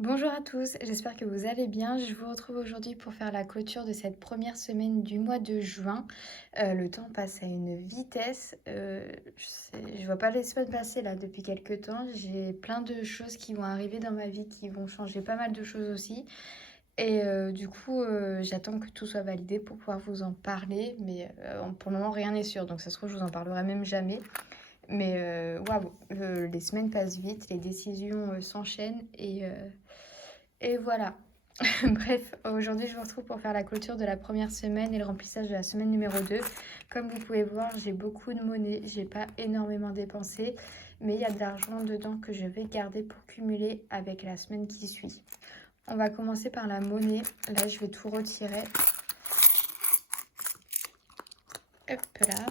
Bonjour à tous, j'espère que vous allez bien. Je vous retrouve aujourd'hui pour faire la clôture de cette première semaine du mois de juin. Le temps passe à une vitesse, je vois pas les semaines passer là depuis quelques temps. J'ai plein de choses qui vont arriver dans ma vie, qui vont changer pas mal de choses aussi. Et du coup, j'attends que tout soit validé pour pouvoir vous en parler. Mais pour le moment, rien n'est sûr, donc ça se trouve, je vous en parlerai même jamais. Mais waouh, les semaines passent vite, les décisions s'enchaînent et voilà. Bref, aujourd'hui je vous retrouve pour faire la clôture de la première semaine et le remplissage de la semaine numéro 2. Comme vous pouvez voir, j'ai beaucoup de monnaie, j'ai pas énormément dépensé, mais il y a de l'argent dedans que je vais garder pour cumuler avec la semaine qui suit. On va commencer par la monnaie. Là, je vais tout retirer. Hop là.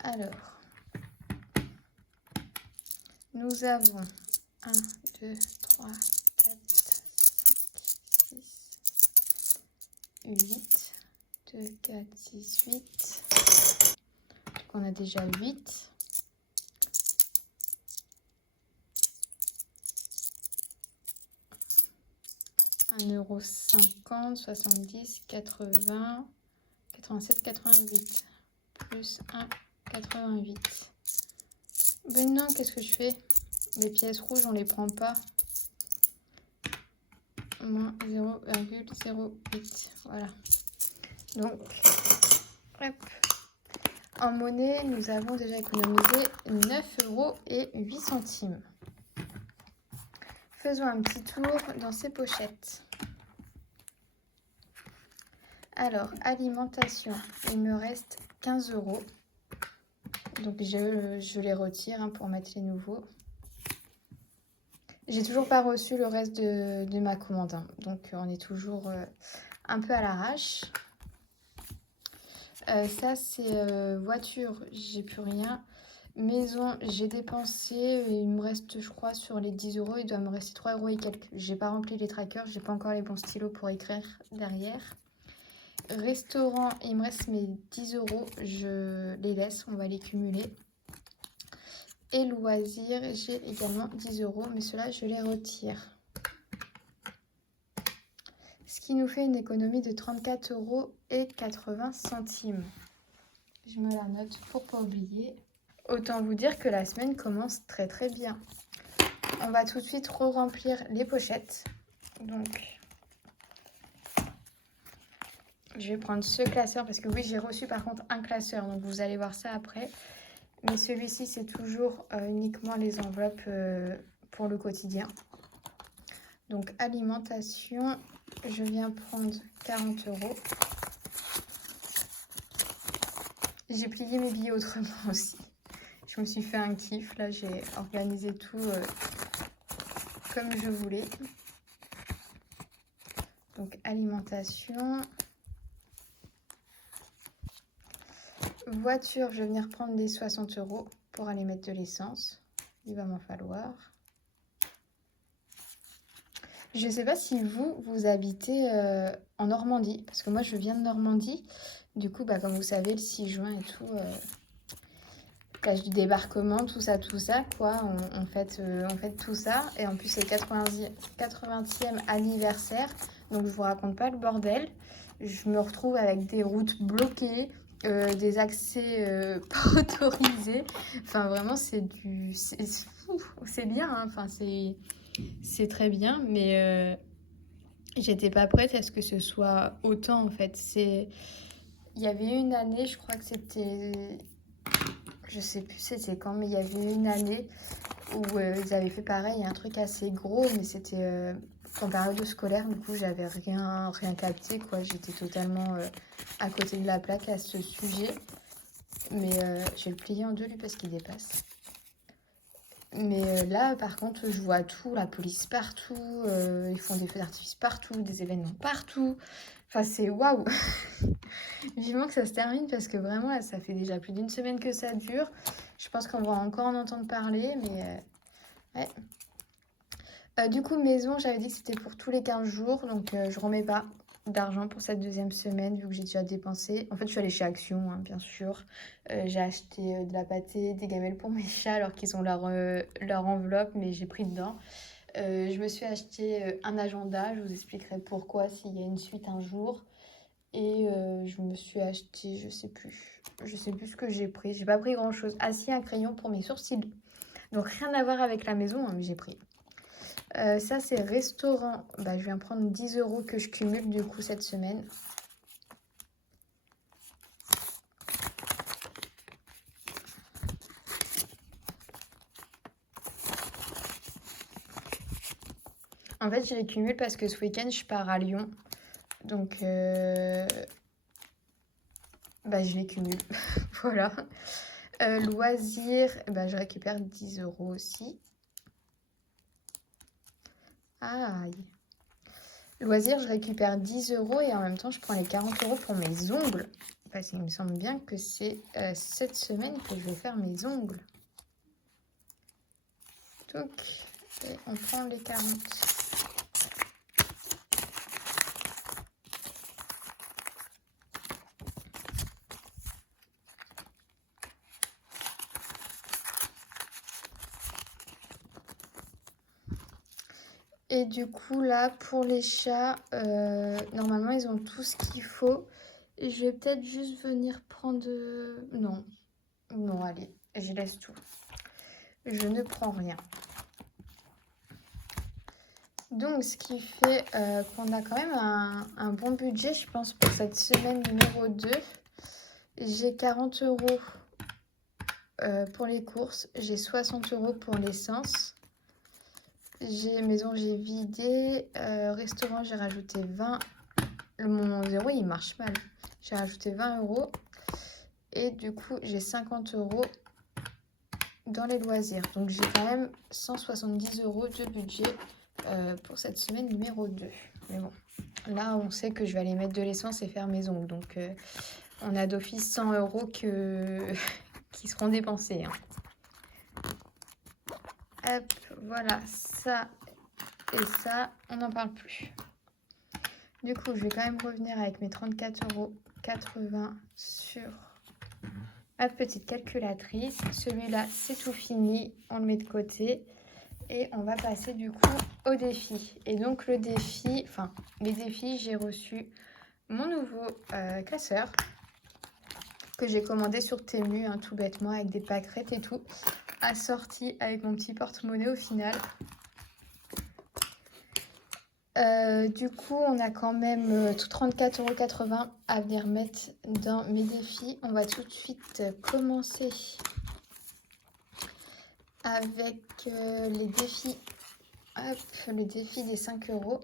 Alors, nous avons 1, 2, 3, 4, 5, 6, 8, 2, 4, 6, 8. Donc on a déjà 8. €50, 70, 80, 87, 88. Plus 1, 88. Ben non, qu'est-ce que je fais? Les pièces rouges, on les prend pas. Moins 0,08. Voilà. Donc, hop. En monnaie, nous avons déjà économisé 9,08 €. Faisons un petit tour dans ces pochettes. Alors, alimentation, il me reste 15 €. Donc je les retire pour mettre les nouveaux. J'ai toujours pas reçu le reste de ma commande. Donc on est toujours un peu à l'arrache. Ça c'est voiture, j'ai plus rien. Maison, j'ai dépensé, il me reste je crois sur les 10 €, il doit me rester 3 € et quelques. J'ai pas rempli les trackers, j'ai pas encore les bons stylos pour écrire derrière. Restaurant, il me reste mes 10 €, je les laisse, on va les cumuler. Et loisirs, j'ai également 10 €, mais cela je les retire. Ce qui nous fait une économie de 34,80 €. Je me la note pour pas oublier. Autant vous dire que la semaine commence très très bien. On va tout de suite re-remplir les pochettes. Donc, je vais prendre ce classeur parce que oui, j'ai reçu par contre un classeur. Donc, vous allez voir ça après. Mais celui-ci, c'est toujours uniquement les enveloppes pour le quotidien. Donc, alimentation, je viens prendre 40 €. J'ai plié mes billets autrement aussi. Je me suis fait un kiff. Là, j'ai organisé tout comme je voulais. Donc, alimentation. Voiture, je vais venir prendre des 60 € pour aller mettre de l'essence. Il va m'en falloir. Je ne sais pas si vous habitez en Normandie, parce que moi, je viens de Normandie. Du coup, comme vous savez, le 6 juin et tout, plage du débarquement, tout ça, quoi. On fête tout ça. Et en plus, c'est le 80e anniversaire. Donc, je vous raconte pas le bordel. Je me retrouve avec des routes bloquées, des accès pas autorisés. Enfin, vraiment, c'est fou. C'est bien, hein. Enfin, c'est très bien, mais j'étais pas prête à ce que ce soit autant, en fait. Il y avait une année, je crois que c'était... Je sais plus c'était quand, mais il y avait une année où ils avaient fait pareil, un truc assez gros, mais c'était en période scolaire, du coup j'avais rien capté, quoi. J'étais totalement à côté de la plaque à ce sujet. Mais je vais le plier en deux lui parce qu'il dépasse. Mais là par contre je vois tout, la police partout, ils font des feux d'artifice partout, des événements partout. Enfin c'est waouh. Vivement que ça se termine parce que vraiment là ça fait déjà plus d'une semaine que ça dure. Je pense qu'on va encore en entendre parler, mais ouais. Du coup maison, j'avais dit que c'était pour tous les 15 jours, donc je remets pas d'argent pour cette deuxième semaine vu que j'ai déjà dépensé. En fait je suis allée chez Action, hein, bien sûr. J'ai acheté de la pâtée, des gamelles pour mes chats alors qu'ils ont leur enveloppe, mais j'ai pris dedans. Je me suis acheté un agenda, je vous expliquerai pourquoi s'il y a une suite un jour. Et je me suis acheté, je sais plus ce que j'ai pris. J'ai pas pris grand chose. Ah si, un crayon pour mes sourcils. Donc rien à voir avec la maison, hein, mais j'ai pris. Ça c'est restaurant. Bah, je viens prendre 10 € que je cumule du coup cette semaine. En fait, je les cumule parce que ce week-end, je pars à Lyon. Donc, bah, je les cumule. Voilà. Loisirs, bah, je récupère 10 € aussi. Aïe. Loisirs, je récupère 10 € et en même temps, je prends les 40 € pour mes ongles. Parce qu'il me semble bien que c'est cette semaine que je vais faire mes ongles. Donc, et on prend les 40. Et du coup, là, pour les chats, normalement, ils ont tout ce qu'il faut. Et je vais peut-être juste venir prendre... Non. Non, allez, je laisse tout. Je ne prends rien. Donc, ce qui fait qu'on a quand même un bon budget, je pense, pour cette semaine numéro 2. J'ai 40 € pour les courses. J'ai 60 € pour l'essence. Maison, j'ai vidé. Restaurant, j'ai rajouté 20. Mon zéro, il marche mal. J'ai rajouté 20 €. Et du coup, j'ai 50 € dans les loisirs. Donc, j'ai quand même 170 € de budget pour cette semaine numéro 2. Mais bon, là, on sait que je vais aller mettre de l'essence et faire mes ongles. Donc, on a d'office 100 € qui seront dépensés. Hein. Hop, voilà, ça et ça, on n'en parle plus. Du coup, je vais quand même revenir avec mes 34,80 € sur ma petite calculatrice. Celui-là, c'est tout fini. On le met de côté. Et on va passer du coup au défi. Et donc le défi, les défis, j'ai reçu mon nouveau classeur que j'ai commandé sur Temu, hein, tout bêtement, avec des pâquerettes et tout, assorti avec mon petit porte-monnaie au final. Du coup, on a quand même 34,80 € à venir mettre dans mes défis. On va tout de suite commencer avec les défis. Hop, le défi des 5 €. Hop,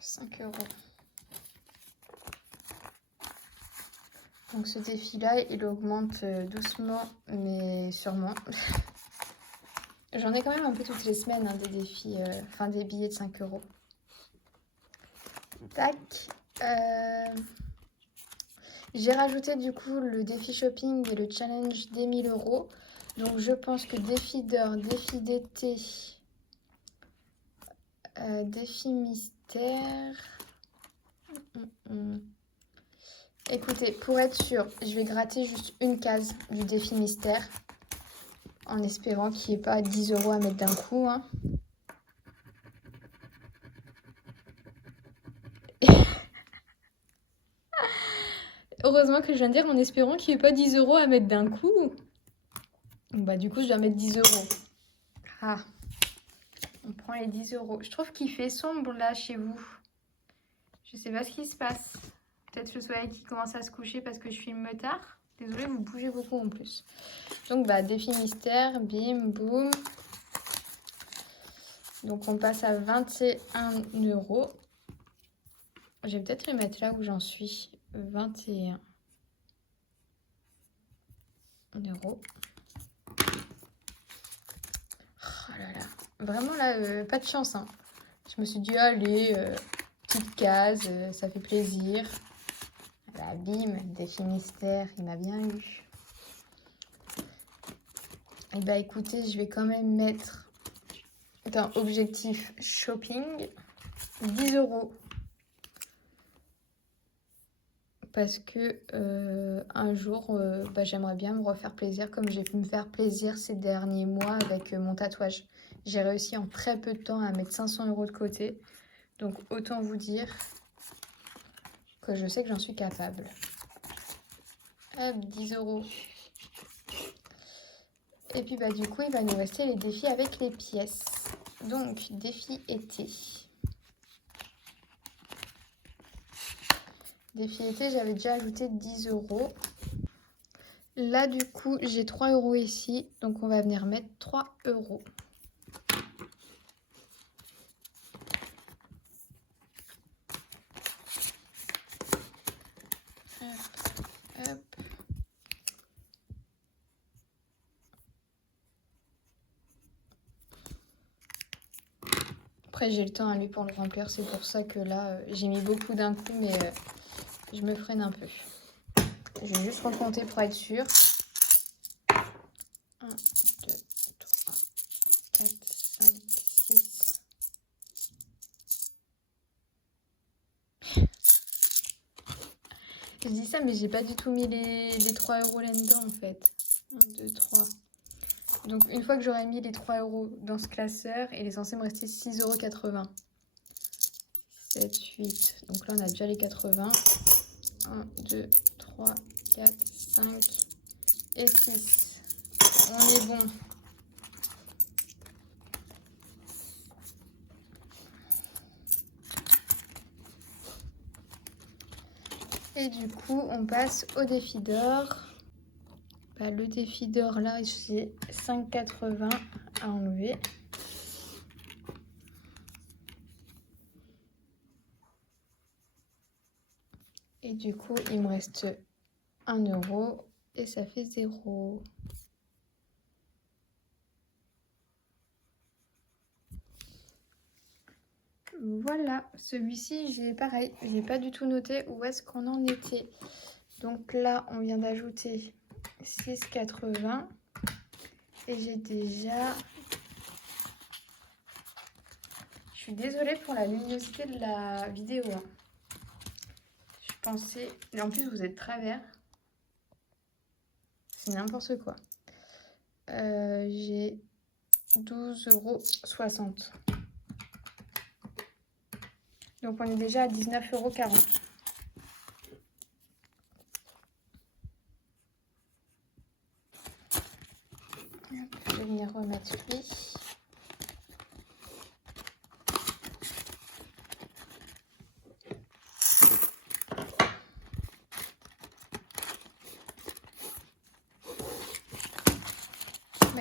5 €. Donc ce défi-là, il augmente doucement, mais sûrement. J'en ai quand même un peu toutes les semaines, hein, des défis, des billets de 5 €. Tac. J'ai rajouté du coup le défi shopping et le challenge des 1000 €. Donc je pense que défi d'heure, défi d'été, défi mystère. Écoutez, pour être sûr, je vais gratter juste une case du défi mystère. En espérant qu'il n'y ait pas 10 € à mettre d'un coup. Hein. Heureusement que je viens de dire en espérant qu'il n'y ait pas 10 € à mettre d'un coup. Bah du coup, je dois mettre 10 €. Ah, on prend les 10 €. Je trouve qu'il fait sombre là chez vous. Je sais pas ce qui se passe. Peut-être le soleil qui commence à se coucher parce que je filme tard. Désolée, vous bougez beaucoup en plus. Donc, défi mystère, bim, boum. Donc, on passe à 21 €. Je vais peut-être le mettre là où j'en suis. 21 €. Oh là là. Vraiment là, pas de chance. Hein. Je me suis dit, allez, petite case, ça fait plaisir. Bah, bim, défi mystère, il m'a bien eu. Et bah écoutez, je vais quand même mettre Attends, objectif shopping, 10 euros. Parce que un jour, j'aimerais bien me refaire plaisir comme j'ai pu me faire plaisir ces derniers mois avec mon tatouage. J'ai réussi en très peu de temps à mettre 500 euros de côté. Donc autant vous dire que je sais que j'en suis capable. Hop, 10 euros. Et puis du coup, il va nous rester les défis avec les pièces. Donc, défi été. Défi été, j'avais déjà ajouté 10 euros. Là, du coup, j'ai 3 euros ici. Donc, on va venir mettre 3 euros. Hop, hop. Après, j'ai le temps à lui pour le remplir. C'est pour ça que là, j'ai mis beaucoup d'un coup, mais je me freine un peu. Je vais juste recompter pour être sûre. 1, 2, 3, 4, 5, 6. Je dis ça, mais j'ai pas du tout mis les 3 euros là-dedans, en fait. 1, 2, 3. Donc, une fois que j'aurai mis les 3 euros dans ce classeur, il est censé me rester 6,80 €. 7, 8. Donc là, on a déjà les 80. 1, 2, 3, 4, 5 et 6. On est bon. Et du coup, on passe au défi d'or. Le défi d'or, là, j'ai 5,80 € à enlever. Et du coup, il me reste 1 € et ça fait 0. Voilà, celui-ci, j'ai pareil, j'ai pas du tout noté où est-ce qu'on en était. Donc là, on vient d'ajouter 6,80 et j'ai déjà... Je suis désolée pour la luminosité de la vidéo. Je pensais... Et en plus, vous êtes travers. C'est n'importe quoi. J'ai 12,60 €. Donc on est déjà à 19,40 €. Je vais venir remettre lui.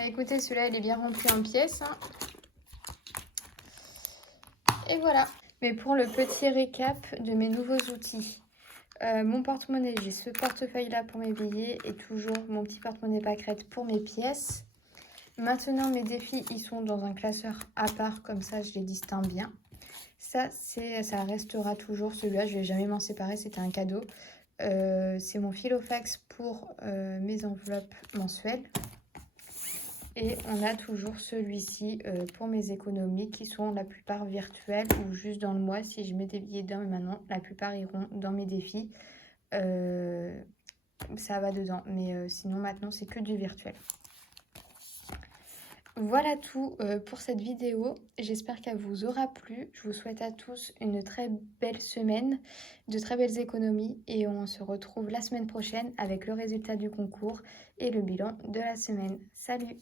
Écoutez, celui-là, il est bien rempli en pièces. Hein. Et voilà. Mais pour le petit récap de mes nouveaux outils. Mon porte-monnaie, j'ai ce portefeuille-là pour mes billets et toujours mon petit porte-monnaie pâquerette pour mes pièces. Maintenant, mes défis, ils sont dans un classeur à part, comme ça, je les distingue bien. Ça restera toujours celui-là, je ne vais jamais m'en séparer, c'était un cadeau. C'est mon Filofax pour mes enveloppes mensuelles. Et on a toujours celui-ci pour mes économies qui sont la plupart virtuelles ou juste dans le mois. Si je mets des billets dedans, mais maintenant, la plupart iront dans mes défis. Ça va dedans, mais sinon maintenant, c'est que du virtuel. Voilà tout pour cette vidéo. J'espère qu'elle vous aura plu. Je vous souhaite à tous une très belle semaine, de très belles économies et on se retrouve la semaine prochaine avec le résultat du concours et le bilan de la semaine. Salut!